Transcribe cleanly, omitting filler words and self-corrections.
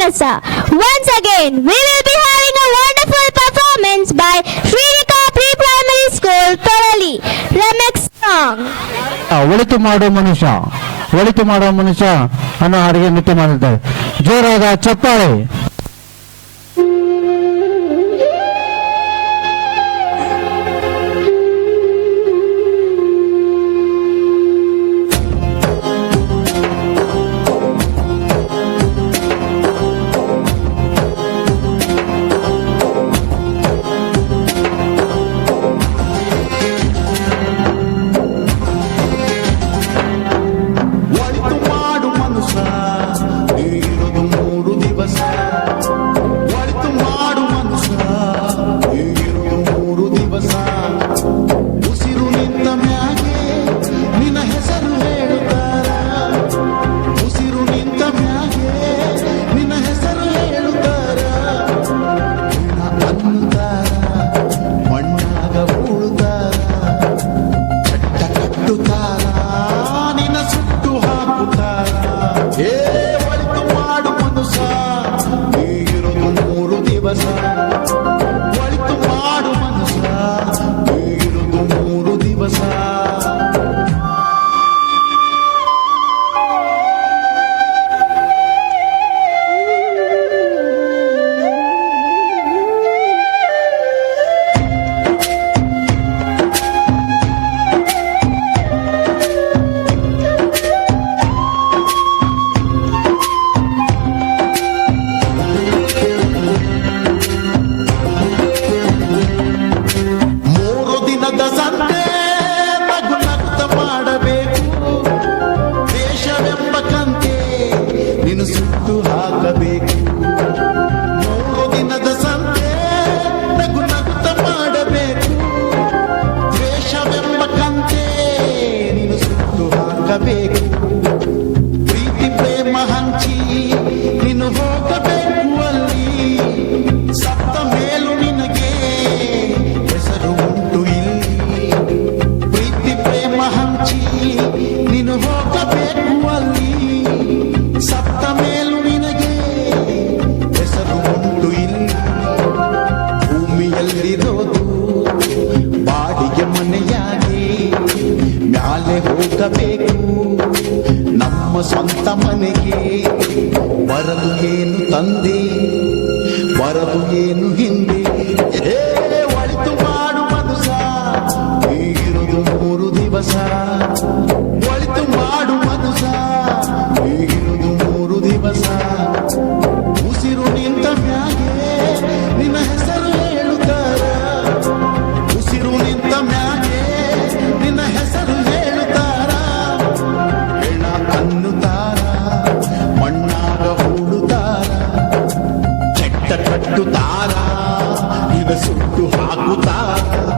Manasa. Once again, we will be having a wonderful performance by Srinika Pre-Primary School, Torali. Remix song. ಒಳಿತು ಮಾಡುವ ಮನುಷ್ಯ ಅನ್ನೋ ಹಾಡಿಗೆ ನೃತ್ಯ ಮಾಡಿದ್ದಾರೆ. ಜೋರಾದ ಚಪ್ಪಾಳೆ. ಪ್ರೀತಿ ಪ್ರೇಮ ಹಂಚಿ ನೀನು ಹೋಗಬೇಕು ಅಲ್ಲಿ, ಸತ್ತ ಮೇಲೂ ನಿನಗೆ ಹೆಸರು ಉಂಟು ಇಲ್ಲಿ. ಪ್ರೀತಿ ಪ್ರೇಮ ಹಂಚಿ ನೀನು ಹೋಗಬೇಕು ಅಲ್ಲಿ, ಸತ್ತ ಮೇಲೂ ನಿನಗೆ ಹೆಸರು ಉಂಟು ಇಲ್ಲಿ. ಭೂಮಿಯಲ್ಲಿರೋದು ಬಾಡಿಗೆ ಮನೆಯಾಗಿ ಮ್ಯಾಲೆ ಹೋಗಬೇಕು ನಮ್ಮ ಸ್ವಂತ ಮನೆಗೆ. ಬರದು ಏನು ತಂದೆ, ಬರದು ಏನು ಹಿಂದೆ. ಒಳಿತು ಮಾಡು ಮನುಷ್ಯ, ಈಗಿರುವುದು 3 ದಿವಸ. ಒಳಿತು ಮಾಡು ಮನುಷ್ಯ, ಈಗಿರುವುದು 3 ದಿವಸ. ಉಸಿರು ನಿಂತ ಮ್ಯಾಗೆ ನಿನ್ನ ಹೆಸರು ಹೇಳುತ್ತಾರ, ಉಸಿರು ನಿಂತ ಮ್ಯಾಗೆ ನಿನ್ನ ಹೆಸರು ಹೇಳುತ್ತಾರ. ಹೆಣ ಅನ್ನುತ್ತಾರ, ಮಣ್ಣಾಗ ಹೂಳುತ್ತಾರ, ಚೆಟ್ಟ ಕಟ್ಟುತ್ತಾರ, ಈಗ ಸುಟ್ಟು ಹಾಕುತ್ತಾರ.